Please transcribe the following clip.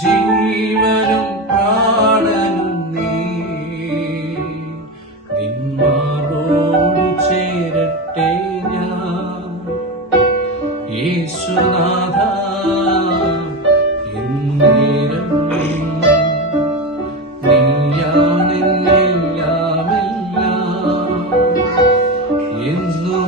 ജീവനും പ്രാണനും നീ. നിന്മാറോടു ചേരട്ടെ ഞാൻ. യേശുനാഥ എന്നേരം നീയാണെന്നെല്ലാമെല്ലാം എന്നുമെന്നും